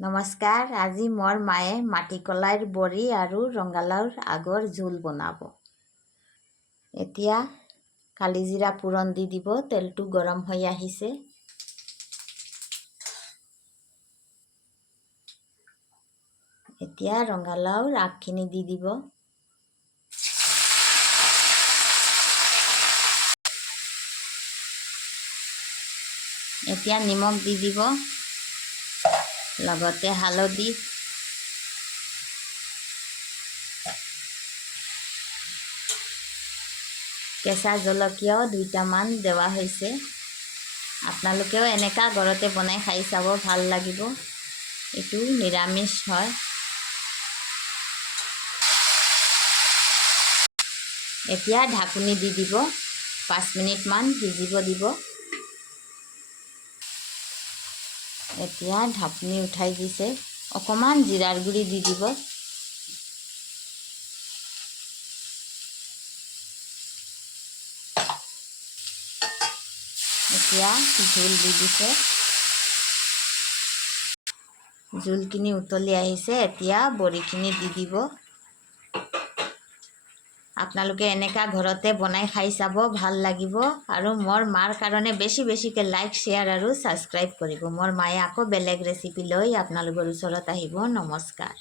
নমস্কাৰ। আজি মোৰ মায়ে মাটিকলাইৰ বড়ি আৰু ৰঙালাওৰ আগৰ জোল বনাব। এতিয়া কালিজিৰা পূৰণ দি দিব। তেলটো গৰম হৈ আহিছে। এতিয়া ৰঙালাওৰ আগখিনি দি দিব। এতিয়া নিমখ দি দিব, লগতে হালধি, কেঁচা জলকীয়াও 2টামান দেওয়া হৈছে। আপোনালোকেও এনেকা ঘৰতে বনাই খাই চাব, ভাল লাগিব। এইটো নিৰামিষ হয়। এতিয়া ঢাকনি দি দিব, 5 মিনিটমান ভিজিব দিব। এতিয়া ঢাকনি উঠাই দিছে, অকণমান জিৰাৰ গুড়ি দি দিব। এতিয়া জোল দি দিছে। জোলখিনি উতলি আহিছে। এতিয়া বড়িখিনি দি দিব। আপোনালোকে এনেকা ঘৰতে বনাই খাই চাব, ভাল লাগিব। আৰু মোৰ মাৰ কাৰণে বেছিকৈ লাইক, শ্বেয়াৰ আৰু ছাবস্ক্ৰাইব কৰিব। মোৰ মায়ে আকৌ বেলেগ ৰেচিপি লৈ আপোনালোকৰ ওচৰত আহিব। নমস্কাৰ।